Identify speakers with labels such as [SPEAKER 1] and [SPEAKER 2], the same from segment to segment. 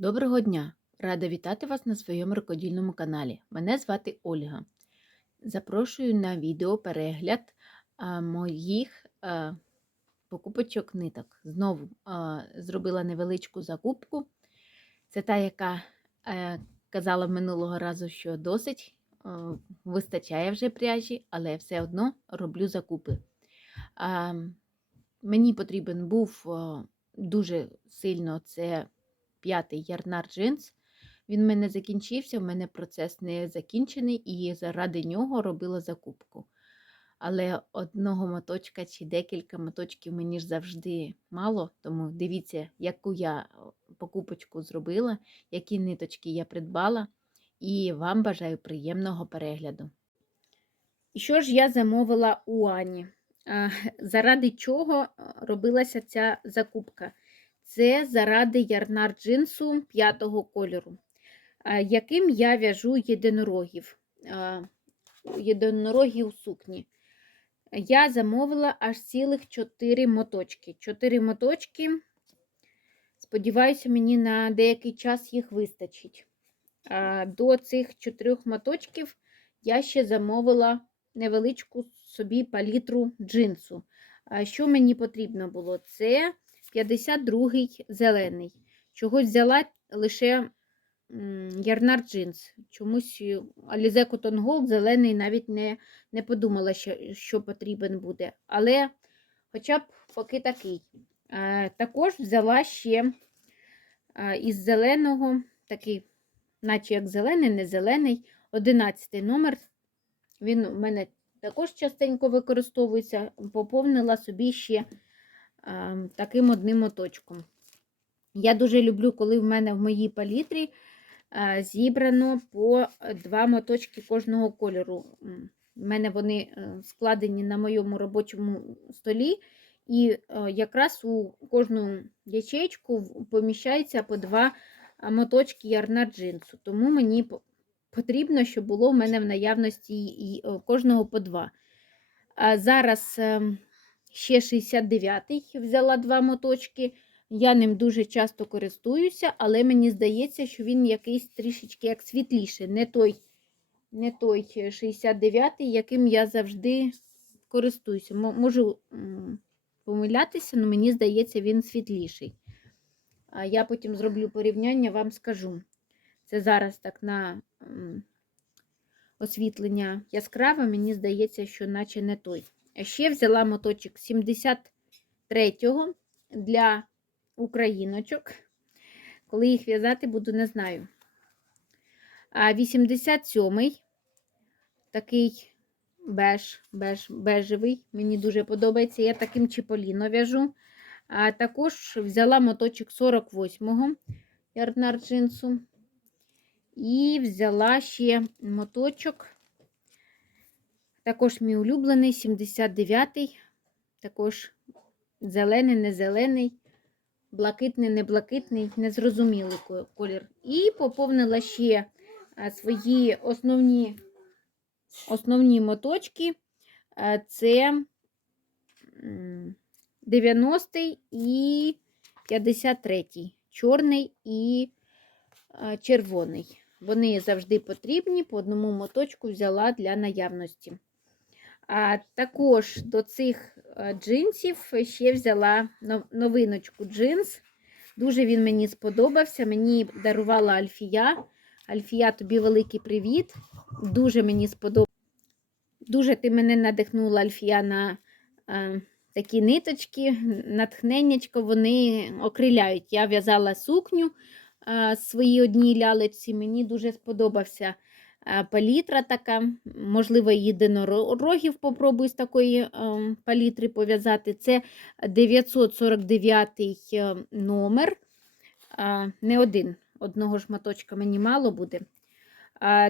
[SPEAKER 1] Доброго дня! Рада вітати вас на своєму рукодільному каналі. Мене звати Ольга. Запрошую на відеоперегляд а, моїх покупочок ниток. Знову зробила невеличку закупку. Це та, яка е, казала минулого разу, що досить вистачає вже пряжі, але все одно роблю закупи. Мені потрібен був дуже сильно це п'ятий ярнар джинс. Він в мене закінчився, в мене процес не закінчений, і заради нього робила закупку. Але одного моточка чи декілька моточків мені ж завжди мало, тому дивіться, яку я покупочку зробила, які ниточки я придбала, і вам бажаю приємного перегляду. І що ж я замовила у Ані? Заради чого робилася ця закупка? Це заради ярнар джинсу п'ятого кольору, яким я в'яжу єдинорогів, єдинорогів у сукні. Я замовила аж цілих 4 моточки. 4 моточки, сподіваюся, мені на деякий час їх вистачить. До цих 4 моточків я ще замовила невеличку собі палітру джинсу. Що мені потрібно було? Це 52-й зелений. Чогось взяла лише ярнар джинс. Чомусь Alize Cotton Gold зелений навіть не не подумала, що що потрібен буде. Але хоча б поки такий. А, також взяла ще а, із зеленого, такий, наче як зелений, не зелений, 11 номер. Він у мене також частенько використовується, поповнила собі ще таким одним моточком. Я дуже люблю, коли в мене в моїй палітрі зібрано по два моточки кожного кольору. У мене вони е, складені на моєму робочому столі, і е, якраз у кожну ячейку поміщається по два моточки ярна джинсу. Тому мені потрібно, щоб було в мене в наявності кожного по два. Зараз ем, Ще 69-й взяла два моточки. Я ним дуже часто користуюся, але мені здається, що він якийсь трішечки як світліший. Не той не той 69-й, яким я завжди користуюся. Можу помилятися, але мені здається, він світліший. А я потім зроблю порівняння, вам скажу. Це зараз так на освітлення яскраве, мені здається, що наче не той. Ще взяла моточок 73-го для україночок. Коли їх в'язати, буду, не знаю. А 87-й такий беж, беж, бежевий. Мені дуже подобається. Я таким чіполіно в'яжу. А також взяла моточок 48-го ярнар джинсу. І взяла ще моточок також мій улюблений 79-й, також зелений, не зелений, блакитний, не блакитний, незрозумілий колір. І поповнила ще свої основні основні моточки. Це 90-й і 53-й, чорний і червоний. Вони завжди потрібні, по одному моточку взяла для наявності. А також до цих е, джинсів ще взяла новиночку джинс. Дуже він мені сподобався. Мені дарувала Альфія. Альфія, тобі великий привіт. Дуже мені сподобався. Дуже ти мене надихнула Альфія на а, е, такі ниточки, натхненнячко, вони окриляють. Я в'язала сукню а, свої одній лялечці. Мені дуже сподобався палітра така, можливо, єдинорогів попробую з такої ем, палітри пов'язати. Це 949 е, номер. Не один, одного шматочка мені мало буде.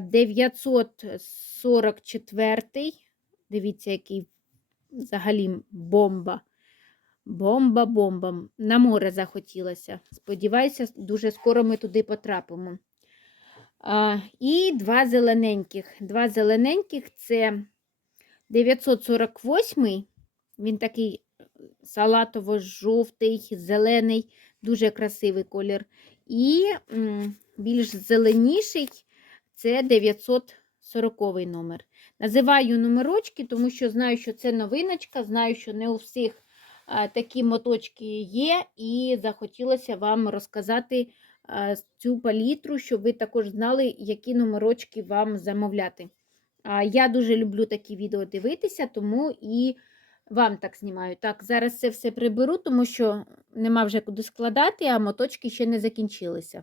[SPEAKER 1] 944 дивіться, який взагалі бомба. Бомба-бомба. На море захотілося. Сподіваюся, дуже скоро ми туди потрапимо. І два зелененьких. Два зелененьких це 948 він такий салатово-жовтий, зелений, дуже красивий колір. І більш зеленіший це 940 номер. Називаю номерочки, тому що знаю, що це новиночка, знаю, що не у всіх а, такі моточки є, і захотілося вам розказати цю палітру, щоб ви також знали, які номерочки вам замовляти. Я дуже люблю такі відео дивитися, тому і вам так знімаю. Так, зараз це все приберу, тому що нема вже куди складати, а моточки ще не закінчилися.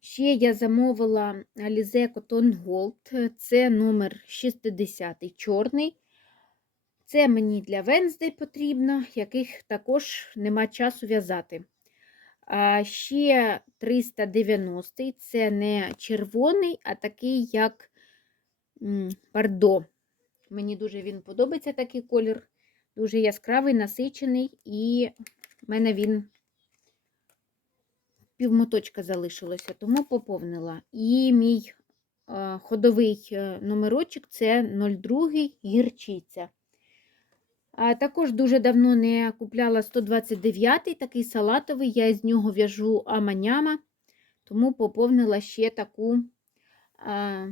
[SPEAKER 1] Ще я замовила Alize Cotton Gold, це номер 60 чорний. Це мені для Венздей потрібно, яких також нема часу в'язати. Ще 390 це не червоний, а такий, як м, пардо. Мені дуже він подобається такий колір. Дуже яскравий, насичений, і в мене він півмоточка залишилося, тому поповнила. І мій ходовий е, номерочок це 02 гірчиця. Також дуже давно не купляла 129-й, такий салатовий, я з нього в'яжу аманяма, тому поповнила ще таку, а,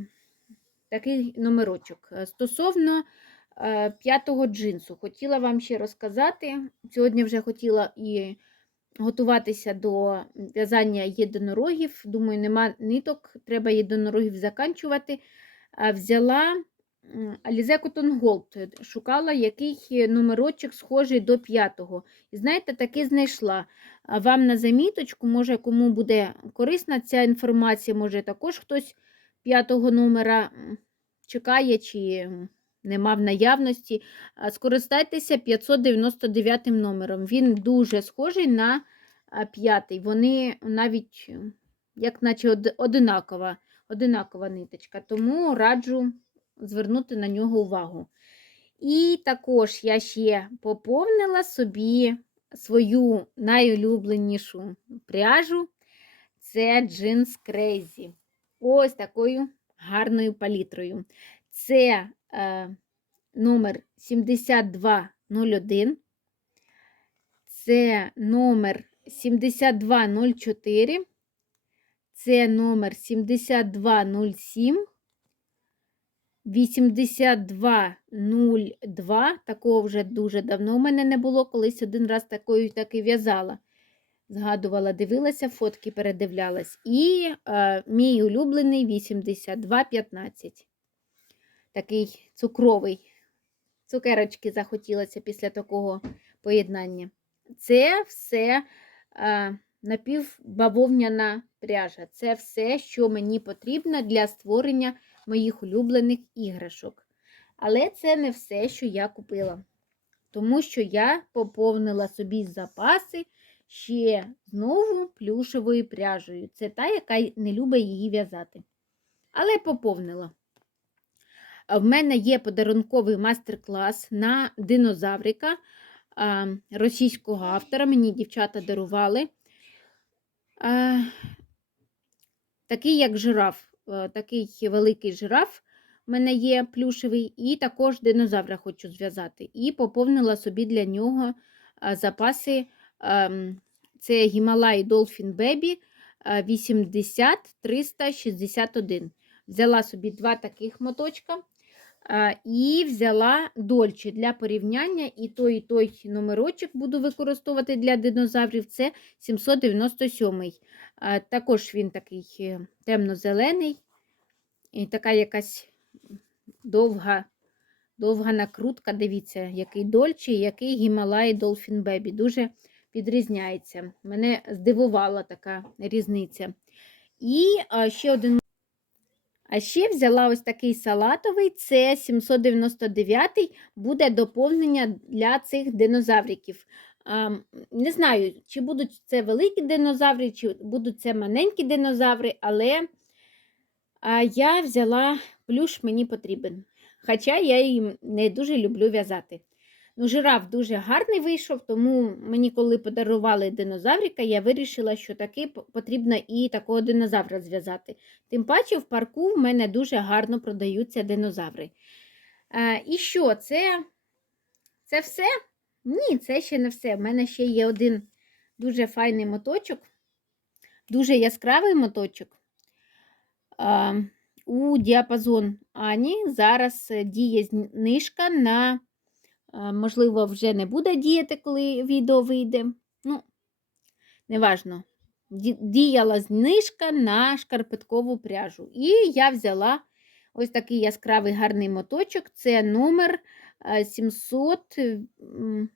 [SPEAKER 1] такий номерочок. Стосовно а, п'ятого джинсу, хотіла вам ще розказати. Сьогодні вже хотіла і готуватися до в'язання єдинорогів. Думаю, нема ниток, треба єдинорогів заканчувати. А, Взяла Alize Cotton Gold, шукала який номерочок схожий до п'ятого. І знаєте, таки знайшла. Вам на заміточку, може, кому буде корисна ця інформація, може також хтось п'ятого номера чекає чи нема в наявності. Скористайтеся 599 номером. Він дуже схожий на п'ятий. Вони навіть як наче одинакова, одинакова ниточка. Тому раджу звернути на нього увагу. І також я ще поповнила собі свою найулюбленішу пряжу. Це джинс Crazy. Ось такою гарною палітрою. Це е, номер 7201. Це номер 7204. Це номер 7207. 8202. Такого вже дуже давно у мене не було. Колись один раз такою так і в'язала. Згадувала, дивилася, фотки передивлялась. І е, мій улюблений 8215. Такий цукровий. Цукерочки захотілося після такого поєднання. Це все е, напівбавовняна пряжа. Це все, що мені потрібно для створення моїх улюблених іграшок. Але це не все, що я купила. Тому що я поповнила собі запаси ще знову плюшевою пряжею. Це та, яка не любить її в'язати. Але поповнила. В мене є подарунковий майстер-клас на динозаврика російського автора. Мені дівчата дарували. Такий, як жираф, такий великий жираф в мене є плюшевий, і також динозавра хочу зв'язати. І поповнила собі для нього запаси. ем, Це Гімалай Dolphin Baby 80-361. Взяла собі два таких моточка. І взяла дольче для порівняння, і той, і той номерочок буду використовувати для динозаврів. Це 797. А, Також він такий е, темно-зелений, і така якась довга, довга накрутка. Дивіться, який дольче, який Гімалай Dolphin Baby. Дуже відрізняється. Мене здивувала така різниця. І ще один. А ще взяла ось такий салатовий, це 799 буде доповнення для цих динозавриків. Не знаю, чи будуть це великі динозаври, чи будуть це маленькі динозаври, але я взяла плюш, мені потрібен. Хоча я їм не дуже люблю в'язати. Ну, Жираф дуже гарний вийшов, тому мені, коли подарували динозаврика, я вирішила, що таки потрібно і такого динозавра зв'язати. Тим паче в парку в мене дуже гарно продаються динозаври. А, і що, це, це все? Ні, це ще не все. У мене ще є один дуже файний моточок. дуже яскравий моточок. А, у діапазон Ані зараз е, діє знижка на, можливо, вже не буде діяти, коли відео вийде. Ну, неважно. Діяла знижка на шкарпеткову пряжу. І я взяла ось такий яскравий гарний моточок. Це номер е, 700,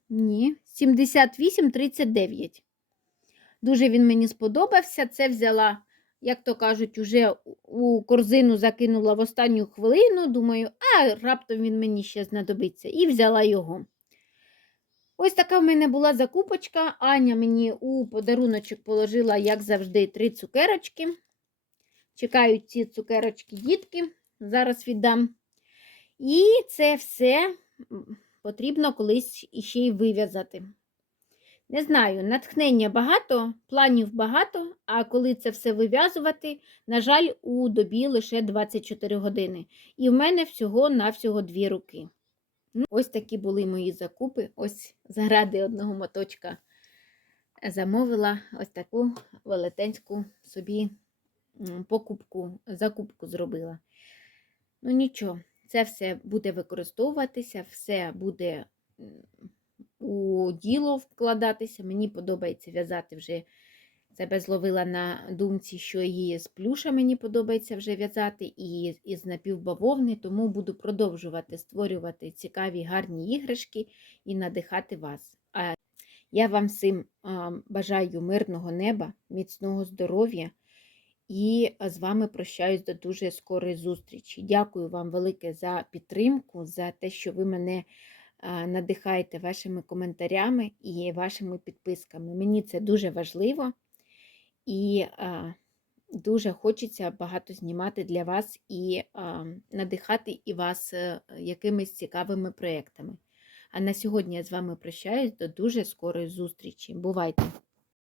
[SPEAKER 1] ні, 7839. Дуже він мені сподобався. Це взяла, як то кажуть, уже у корзину закинула в останню хвилину. Думаю, а раптом він мені ще знадобиться. І взяла його. Ось така в мене була закупочка. Аня мені у подаруночок положила, як завжди, три цукерочки. Чекають ці цукерочки дітки. Зараз віддам. І це все потрібно колись іще й вив'язати. Не знаю, натхнення багато, планів багато, а коли це все вив'язувати, на жаль, у добі лише 24 години. І в мене всього-навсього дві руки. Ну, ось такі були мої закупи. Ось заради одного моточка замовила ось таку велетенську собі покупку, закупку зробила. Ну нічого, це все буде використовуватися, все буде у діло вкладатися. Мені подобається в'язати вже. Себе зловила на думці, що і з плюша мені подобається вже в'язати, і із напівбавовни, тому буду продовжувати створювати цікаві гарні іграшки і надихати вас. А я вам всім бажаю мирного неба, міцного здоров'я і з вами прощаюсь до дуже скорої зустрічі. Дякую вам велике за підтримку, за те, що ви мене а, надихаєте вашими коментарями і вашими підписками. Мені це дуже важливо. І дуже хочеться багато знімати для вас і надихати і вас е, якимись цікавими проєктами. А на сьогодні я з вами прощаюсь до дуже скорої зустрічі. Бувайте!